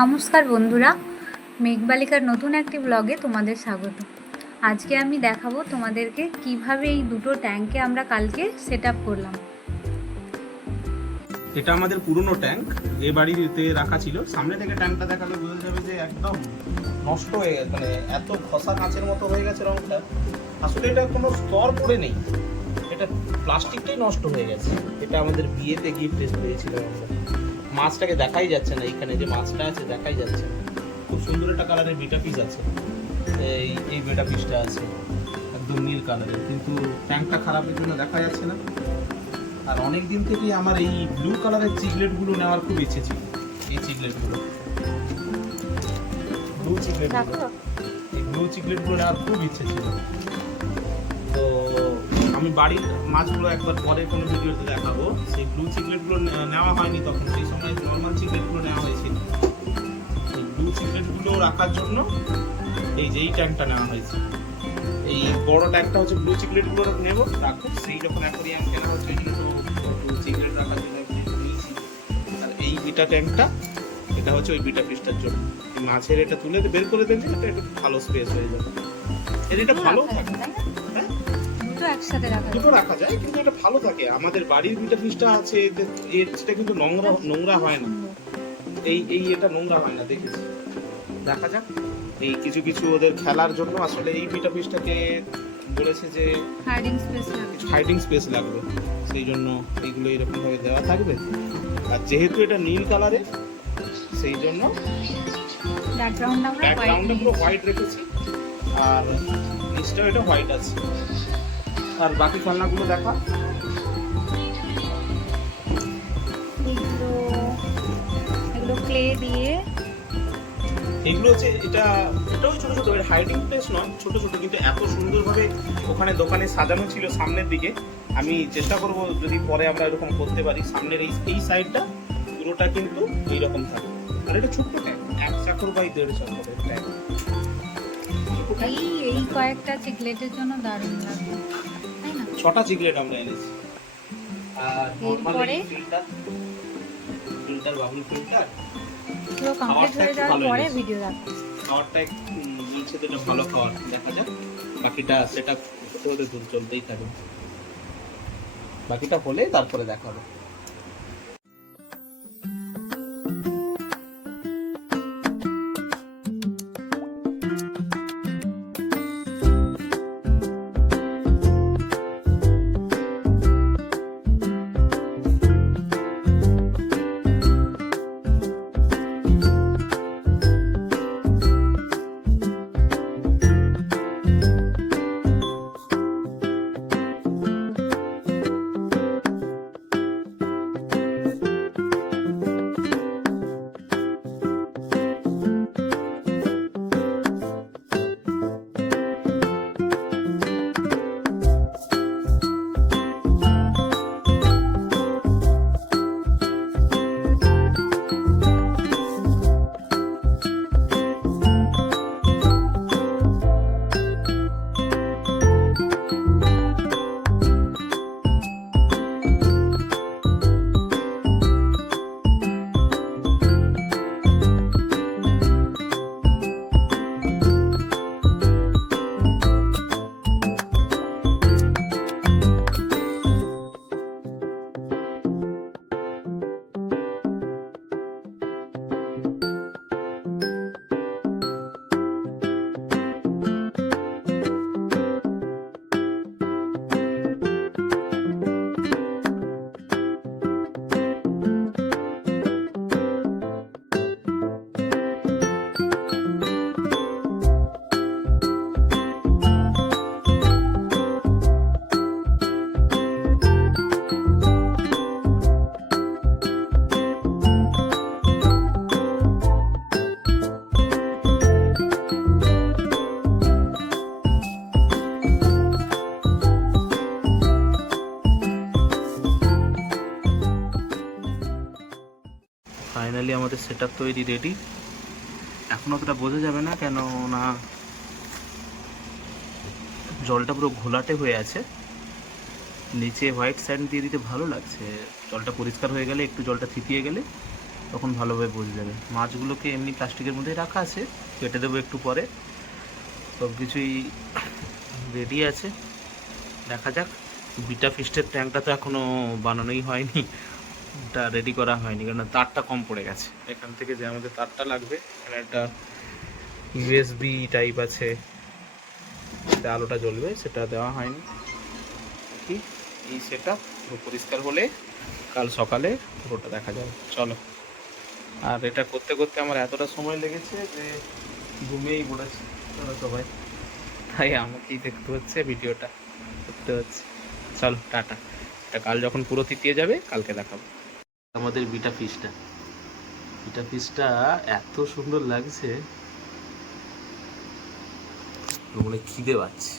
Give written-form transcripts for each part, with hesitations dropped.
নমস্কার বন্ধুরা, মেঘবালিকার নতুন একটি ব্লগে তোমাদের স্বাগত। আজকে আমি দেখাবো তোমাদেরকে কিভাবে এই দুটো ট্যাঙ্কে আমরা কালকে সেট আপ করলাম। এটা আমাদের পুরনো ট্যাঙ্ক, এ বাড়িতে রাখা ছিল। সামনে থেকে ট্যাঙ্কটা দেখালে বোঝা যাবে যে একদম নষ্ট হয়ে গেছে, মানে এত ঘষা কাঁচের মতো হয়ে গেছে রংটা। আসলে এটা কোনো স্তর পড়ে নেই, এটা প্লাস্টিকটাই নষ্ট হয়ে গেছে। এটা আমাদের বিয়েতে গিফট পেয়েছিলাম আমরা। মাছটাকে দেখাই যাচ্ছে না, এখানে যে মাছটা আছে দেখাই যাচ্ছে না। খুব সুন্দর একটা কালারের বিটা পিস আছে, এই বিটা পিসটা আছে একদম নীল কালারের, কিন্তু ট্যাঙ্কটা খারাপের জন্য দেখা যাচ্ছে না। আর অনেক দিন থেকেই আমার এই ব্লু কালারের চিকলেটগুলো নেওয়ার খুব ইচ্ছে ছিল। এই চিকলেটগুলো, ব্লু চিকলেটগুলো, এই ব্লু চিকলেটগুলো নেওয়ার খুব ইচ্ছে ছিল। তো আমি বাড়ির মাছগুলো একবার পরে কোনো ভিডিওতে দেখাবো। সেই ব্লু চিকলেটগুলো নেওয়া হয়নি তখন, সেই সময় নর্মাল চিকলেটগুলো নেওয়া হয়েছিল। এই ব্লু চিকলেটগুলো রাখার জন্য এই যে এই ট্যাঙ্কটা নেওয়া হয়েছে। এই বড় ট্যাঙ্কটা হচ্ছে ব্লু চিকলেটগুলো নেবো, রাখবো। সেই যখন অ্যাকোয়ারিয়াম কেনা হচ্ছে ওই জন্য তো চিকলেট রাখার জন্য নিয়েছি। আর এই বিটা ট্যাঙ্কটা, এটা হচ্ছে ওই বিটা পিসটার জন্য। এই মাছের এটা তুলে বের করে দেবে, এটা একটু ভালো স্পেস হয়ে যাবে। এটা ভালো থাকে, হ্যাঁ দুটো একসাথে দুটো রাখা যায়, কিন্তু এটা ভালো থাকে। আমাদের বাড়ির বিটা পিসটা আছে, এটা কিন্তু নোংরা হয় না। এই এটা নোংরা হয় না, দেখেছি। দেখা যাক, এই কিছু কিছু ওদের খেলার জন্য আসলে এই বিটা পিসটাকে বলেছে যে হাইডিং স্পেস লাগবে, সেই জন্য এইগুলো এরকম ভাবে দেওয়া থাকবে। আর যেহেতু এটা নীল কালারের, সেই জন্য ব্যাকগ্রাউন্ডটা পুরো হোয়াইট রেখেছি, আর নিচটাও এটা হোয়াইট আছে। আর বাকি খেলনাগুলো দেখা, এগুলো ক্লে দিয়ে, এগুলো হচ্ছে এটাও ছোট ছোট, হাইডিং প্লেস নয়, ছোট ছোট, কিন্তু এত সুন্দরভাবে ওখানে দোকানে সাজানো ছিল সামনের দিকে। আমি চেষ্টা করব যদি পরে আমরা এরকম করতে পারি, সামনের এই সাইডটা পুরোটা কিন্তু এইরকম থাকে। আর এটা ছোট্ট ট্যাঙ্ক, 1 চাকর বাই 1.5 চাকরের ট্যাঙ্ক। এই কয়েকটা চিকলেটের জন্য দারুণ লাগবে, তাই না? 6টা চিকলেট আমরা এনেছি। আর এরপরে ফিল্টার বাবুল ফিল্টার পুরো কমপ্লিট হয়ে যাওয়ার পরে ভিডিও রাখবো। খাওয়ারটা বলছে তো এটা ভালো খাওয়ার, দেখা যাক। বাকিটা সেটা হতে দূর চলতেই থাকে, বাকিটা হলে তারপরে দেখাবো। ফাইনালি আমাদের সেটআপ তৈরি, রেডি। এখন অতটা বোঝা যাবে না, কেন না জলটা পুরো ঘোলাটে হয়ে আছে। নিচে হোয়াইট স্যান্ড দিয়ে দিতে ভালো লাগছে, জলটা পরিষ্কার হয়ে গেলে, একটু জলটা থিতিয়ে গেলে তখন ভালোভাবে বোঝা যাবে। মাছগুলোকে এমনি প্লাস্টিকের মধ্যেই রাখা আছে, কেটে দেবো একটু পরে। সব কিছুই রেডি আছে, দেখা যাক। বিটা ফিস্টের ট্যাঙ্কটা তো এখনও বানানোই হয়নি, এটা রেডি করা হয়নি, কারণ তারটা কম পড়ে গেছে। এখান থেকে যে আমাদের তারটা লাগবে, এখানে একটা ইউএসবি টাইপ আছে, সেটা আলোটা জ্বলবে, সেটা দেওয়া হয়নি। কি এই সেটআপ পুরো পরিষ্কার হলে কাল সকালে পুরোটা দেখা যাবে। চলো। আর এটা করতে করতে আমার এতটা সময় লেগেছে যে ঘুমিয়েই পড়েছে তোরা সবাই, তাই আমাকেই দেখতে হচ্ছে, ভিডিওটা করতে হচ্ছে। চলো টাটা, এটা কাল যখন পুরো তৃতীয় যাবে কালকে দেখাবো। আমাদের বিটা ফিশটা এত সুন্দর লাগছে, মনে খিদে পাচ্ছে।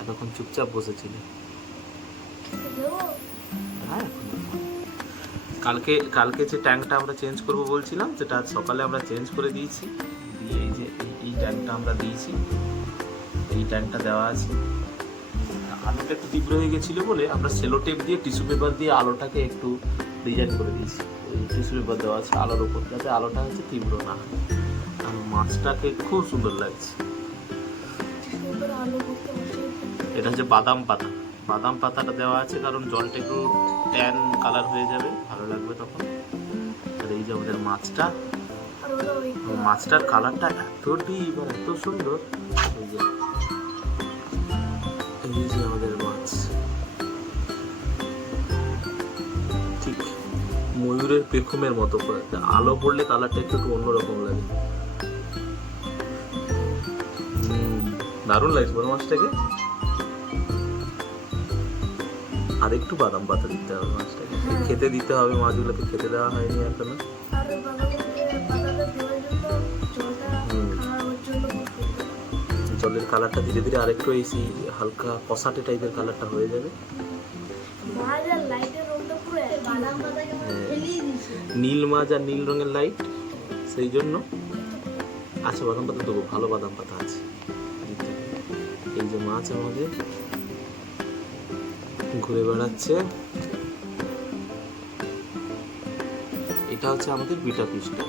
এতক্ষণ চুপচাপ বসেছিল। হ্যাঁ, কালকে যে ট্যাঙ্কটা আমরা চেঞ্জ করব বলছিলাম, সেটা আজ সকালে আমরা চেঞ্জ করে দিয়েছি। দিয়ে এই যে এই ট্যাঙ্কটা আমরা দিয়েছি, এই ট্যাঙ্কটা দেওয়া আছে। আলোটা একটু তীব্র হয়ে গেছিলো বলে আমরা সেলো টেপ দিয়ে, টিস্যু পেপার দিয়ে আলোটাকে একটু ডিজাইন করে দিয়েছি। ওই টিস্যু পেপার দেওয়া আছে আলোর উপর, যাতে আলোটা হচ্ছে তীব্র না হয়। আর মাছটাকে খুব সুন্দর লাগছে। এটা হচ্ছে বাদাম পাতাটা দেওয়া আছে, কারণ জলটা একটু ট্যান কালার হয়ে যাবে, ভালো লাগবে তখন। আর এই যে আমাদের মাছটার কালারটা এত ডিপ আর এত সুন্দর। এই যে আমাদের মাছ, ঠিক ময়ূরের পেখমের মতো করে, আলো পড়লে কালারটা একটু অন্যরকম লাগে। দারুণ লাগছে বড় মাছটাকে। আর একটু বাদাম পাতা দিতে হবে মাছটাকে, খেতে দিতে হবে। মাছগুলোকে খেতে দেওয়া হয়নি এখনো। জলের কালারটা ধীরে ধীরে আরেকটু এই হালকা কষাটে টাইপের কালারটা হয়ে যাবে। নীল মাছ আর নীল রঙের লাইট, সেই জন্য আচ্ছা বাদাম পাতা দেবো, ভালো বাদাম পাতা আছে। এই যে মাছ আমাদের ঘুরে বেড়াচ্ছে, এটা হচ্ছে আমাদের বিটা ফিশটা।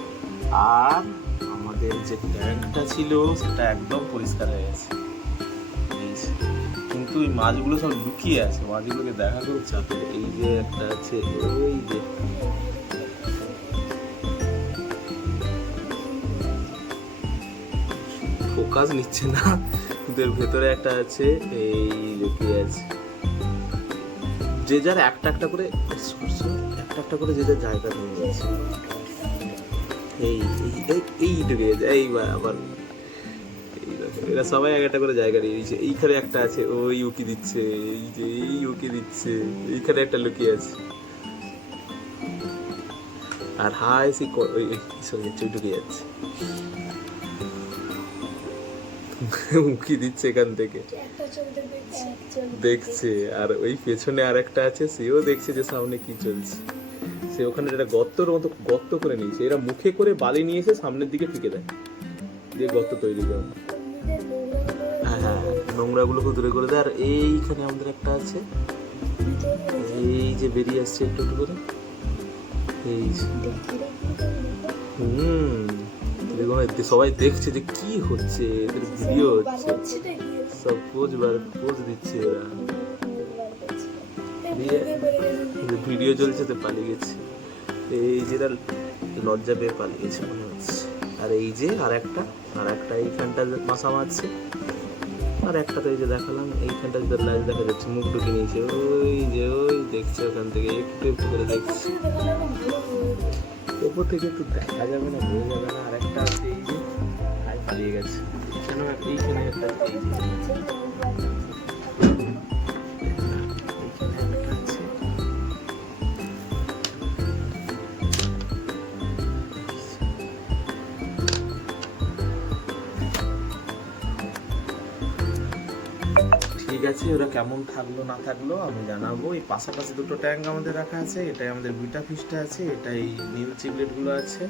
আর আমাদের যে ট্যাঙ্কটা ছিল সেটা একদম পরিষ্কার হয়ে গেছে, কিন্তু এই মাছগুলো সব লুকিয়ে আছে, মাছগুলোকে দেখা খুব চাপের। এই যে একটা আছে, ওই যে ফোকাস নিচ্ছে না, কিন্তু এর ভেতরে একটা আছে, এই লুকিয়ে আছে। যে যার একটা একটা করে যে যার জায়গা নিয়ে গেছে। এই ঢুকে গেছে, এই আবার এরা সবাই একটা করে জায়গা নিয়ে দিচ্ছে। এইখানে একটা আছে, ওই উকি দিচ্ছে, এই যে এই উকি দিচ্ছে, এইখানে একটা লুকিয়ে আছে। আর হাই ঢুকে যাচ্ছে, উকি দিচ্ছে এখান থেকে, দেখছে। আর ওই পেছনে আর একটা আছে, সেও দেখছে যে সামনে কি চলছে। সে ওখানে একটা গর্তর মতো গর্ত করে নিয়েছে, এরা মুখে করে বালি নিয়ে এসে সামনের দিকে ফিকে দেয়, দিয়ে গর্ত তৈরি করে। হ্যাঁ, নোংরা গুলো দূরে করে দেয়। আর এইখানে আমাদের একটা আছে, এই যে বেরিয়ে আসছে একটু একটু করে, এই সবাই দেখছে যে কি হচ্ছে, এদের ভিডিও হচ্ছে, সব পোজ দিচ্ছে এরা, ভিডিও চলছে তো পালিয়ে গেছে। এই যে লজ্জা পেয়ে পালিয়ে গেছে মনে হচ্ছে। আর এই যে আর একটা এইখানটা মাথা মারছে, আর একটা তো এই যে দেখালাম, এইখানটা যদি লাইট দেখা যাচ্ছে, মুখ ঢুকে নিয়েছে, ওই দেখছে ওখান থেকে একটু একটু করে দেখছে। ওপর থেকে একটু দেখা যাবে না, বোঝা যাবে না। আর একটা আছে, এই যে পালিয়ে গেছে। এইখানে একটা ঠিক আছে। ওরা কেমন থাকলো না থাকলো আমি জানাবো। এই পাশাপাশি দুটো ট্যাঙ্ক আমাদের রাখা আছে, এটাই আমাদের বিটা ফিশটা আছে, এটাই নীল চিগলেটগুলো আছে।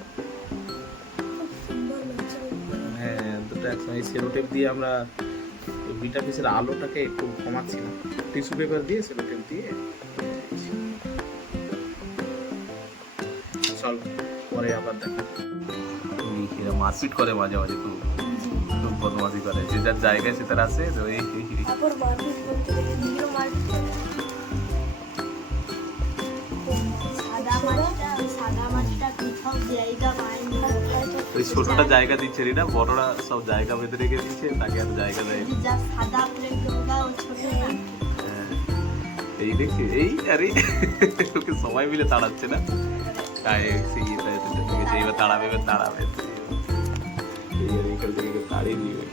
হ্যাঁ, দুটো একসঙ্গে সেলো টেপ দিয়ে আমরা বিটা ফিশের আলোটাকে একটু কমাচ্ছিলাম, টিস্যু পেপার দিয়ে সেলো টেপ দিয়ে। পরে আবার দেখা। এরা মারপিট করে মাঝে মাঝে, খুব খুব বদমাশি করে, যে যার জায়গায় সে তার আছে। তো এই তারপর মারপিট করতে গেলে নিজেও মারপিট করে। সাদা মাছটা কোথাও জায়গা পায়নি। ওই ছোটটা জায়গা দিচ্ছে রিনা, বড়রা সব জায়গা বেঁধে রেখে দিচ্ছে, তাকে আর জায়গা দেয়। যা সাদা প্লেট ওটা ও ছোট না। এই দেখছি, এই আরে ওকে সবাই মিলে তাড়াচ্ছে না, এইবার তাড়াবে, এবার তাড়াবে, এই আর এইখান থেকে তাড়িয়ে দিবে।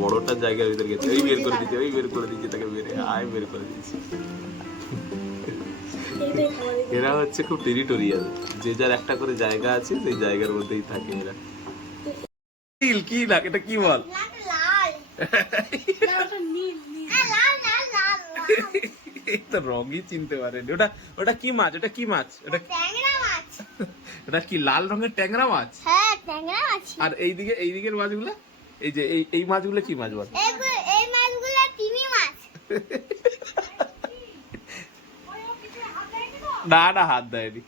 বড়টা জায়গার ভিতরে গেছে, ওই বের করে দিচ্ছে, ওই বের করে দিচ্ছে, তাকে বের করে দিচ্ছে। এরা হচ্ছে খুব টেরিটোরিয়াল, যে যার একটা করে জায়গা আছে, সেই জায়গার মধ্যেই থাকে এরা। কি না, এটা কি বল? লাল না, ওটা নীল নীল। লাল লাল লাল এই তো রঙই চিনতে পারেনি। ওটা কি মাছ? ওটা কি মাছ? ট্যাংরা মাছ। ওটা কি লাল রঙের ট্যাংরা মাছ? হ্যাঁ, ট্যাংরা মাছ। আর এইদিকের মাছগুলো, এই যে এই মাছগুলো কি মাছ বল? এই মাছগুলো তিমি মাছ। না হাত দেয়নি।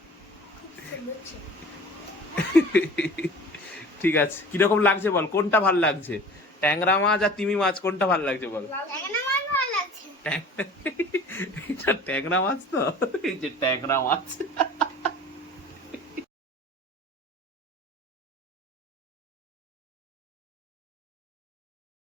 ঠিক আছে, কিরকম লাগছে বল, কোনটা ভাল লাগছে? ট্যাংরা মাছ আর তিমি মাছ কোনটা ভাল লাগছে বল? ট্যাংরা মাছ ভালো লাগছে। এটা ট্যাংরা মাছ তো, এই যে ট্যাংরা মাছ।